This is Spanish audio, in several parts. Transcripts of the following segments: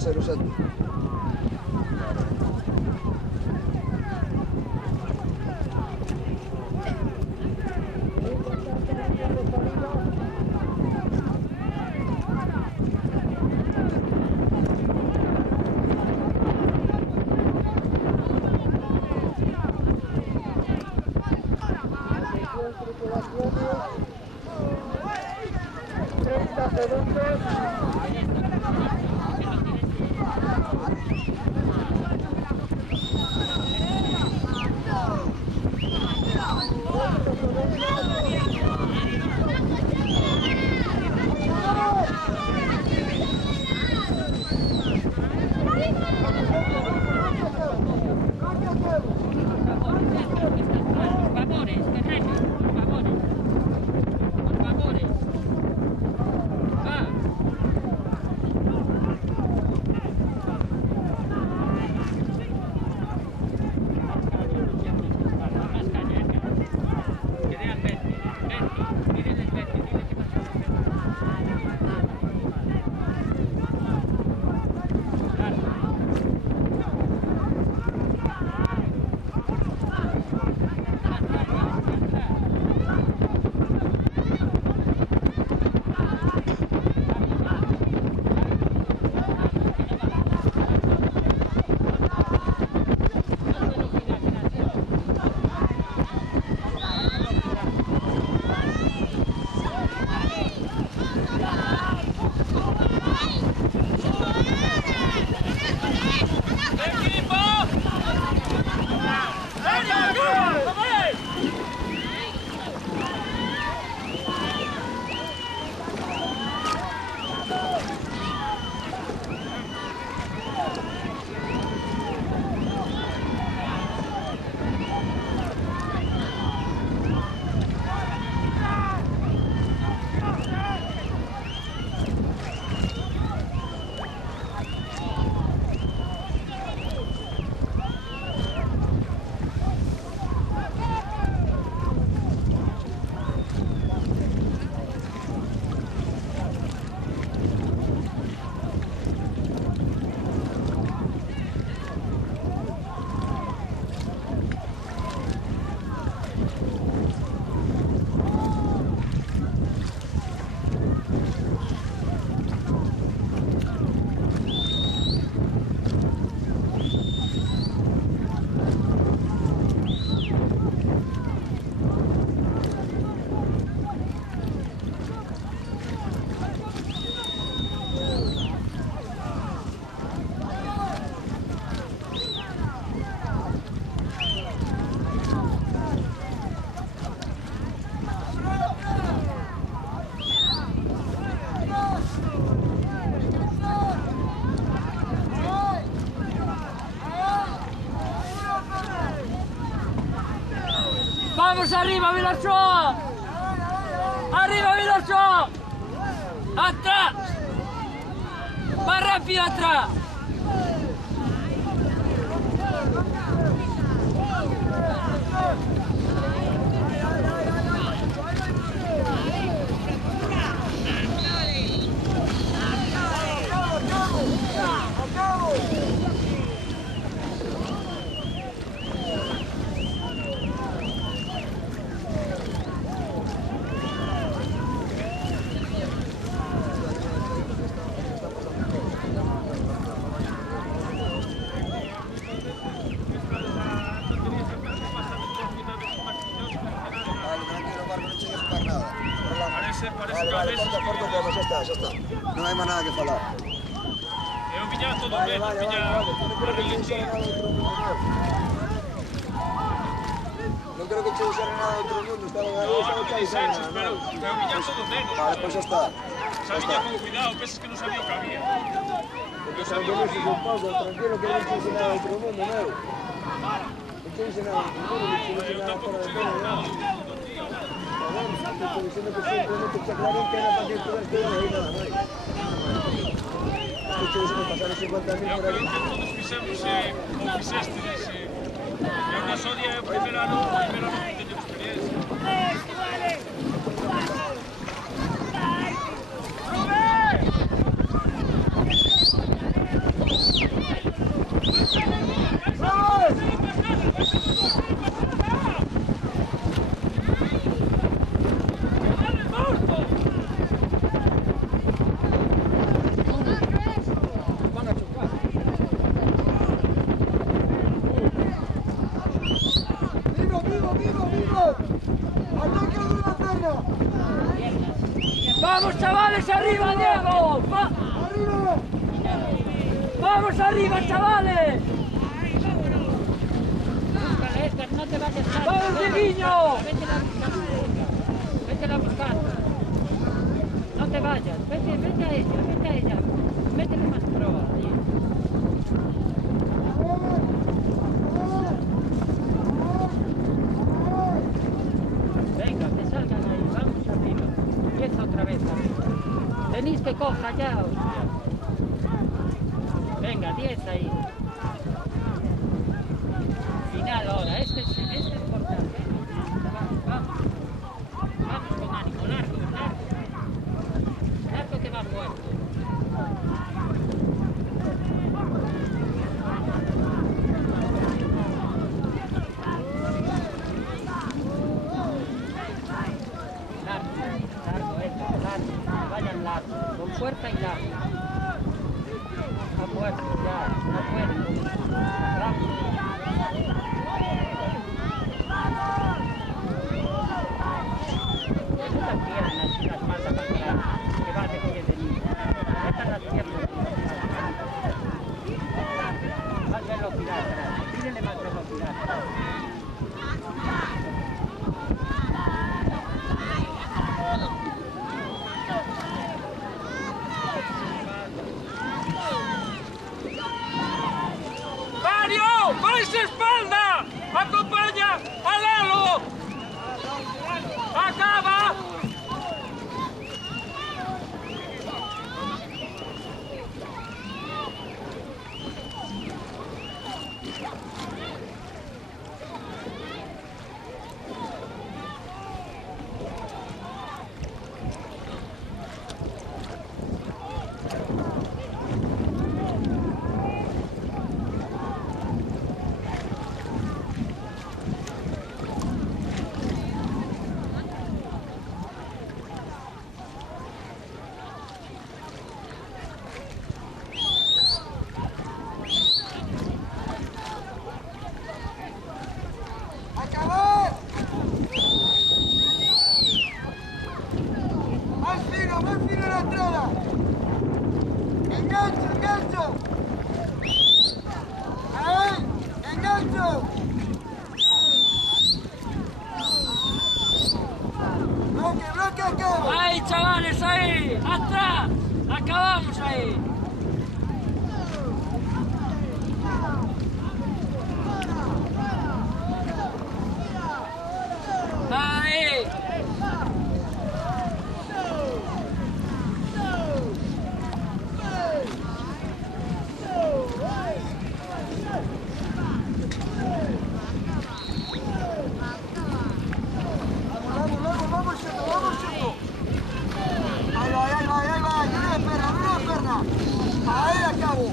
ser usando. ¡Vamos arriba, Vilarchó! ¡Arriba, Vilarchó! ¡Atrás! ¡Más rápido atrás! Vale, corta, ya está. No hay más nada que falar. He pillado todo bien, he pillado a relente. No creo que Chelo sea nada de otro mundo, estaba ahí, No, no dice eso, pero he pillado todo menos. Vale, pues ya está. Sabía con cuidado, peces que no sabía que había. Porque sabía que es un poco, tranquilo que no dice nada de otro mundo, no. No dice nada de otro mundo, no dice nada fuera de todo, ¿no? Estoy diciendo que simplemente te aclaren que era para que tú veas que no hay nada, ¿no? Estoy diciendo pasar 50.000 por ahí. Todos fixemos, como fixestes, é unha sodia, a primeira non teño experiencia. ¡Vamos, chavales, arriba, Diego! ¡Vamos arriba, chavales! No te vayas a... ¡Vamos, Dieguiño! Vete a buscar. No te vayas. Vete a ella. Métele más proa. Ahí. Venga, que salgan ahí. Vamos arriba. Empieza otra vez arriba. Tenéis que coja ya, hostia. Venga, 10 ahí. Final ahora, este es importante. Vamos con ánimo, largo que va fuerte. Largo, vayan largo, con fuerza y largo. A fuerza, ya, no pueden. Rápido. Las piernas y las manos para atrás, que va de pie de niño. Estas las piernas. Más velocidad atrás. Pídele más velocidad atrás. ¡Mario! ¡Vais espalda! ¡Acompaña a Lalo! ¡Acaba! Más fino la entrada. Engancho. Ahí, engancho. Bloque, acabo. ¡Ahí, chavales, ahí! ¡Atrás! ¡Acabamos ahí! ¡Ahí! Vamos, Cheto. Ahí va, no le perna. Ahí acabo.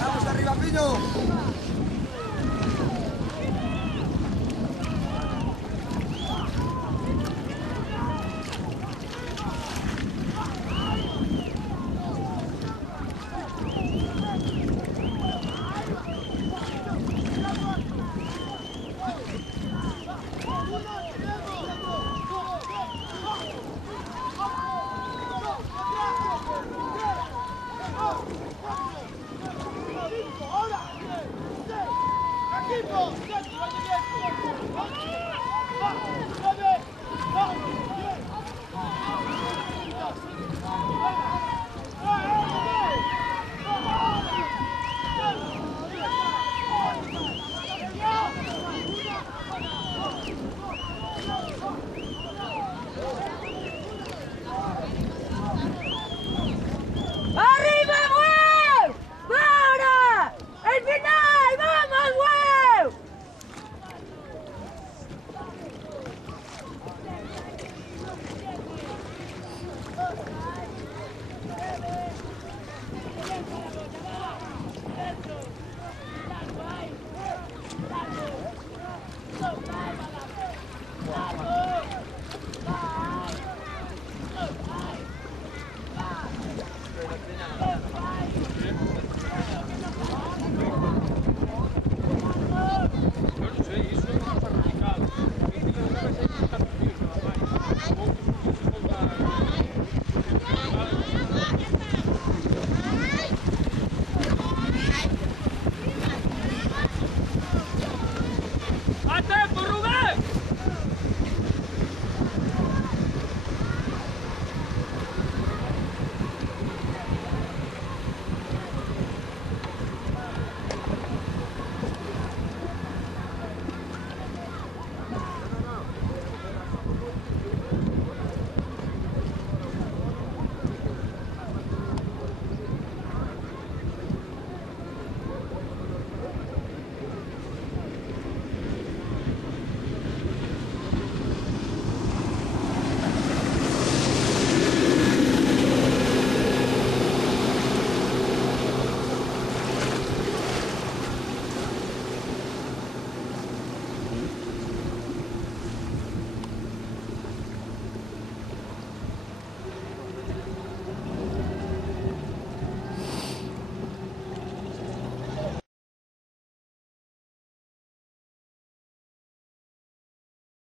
Vamos arriba, Piño. Equipo,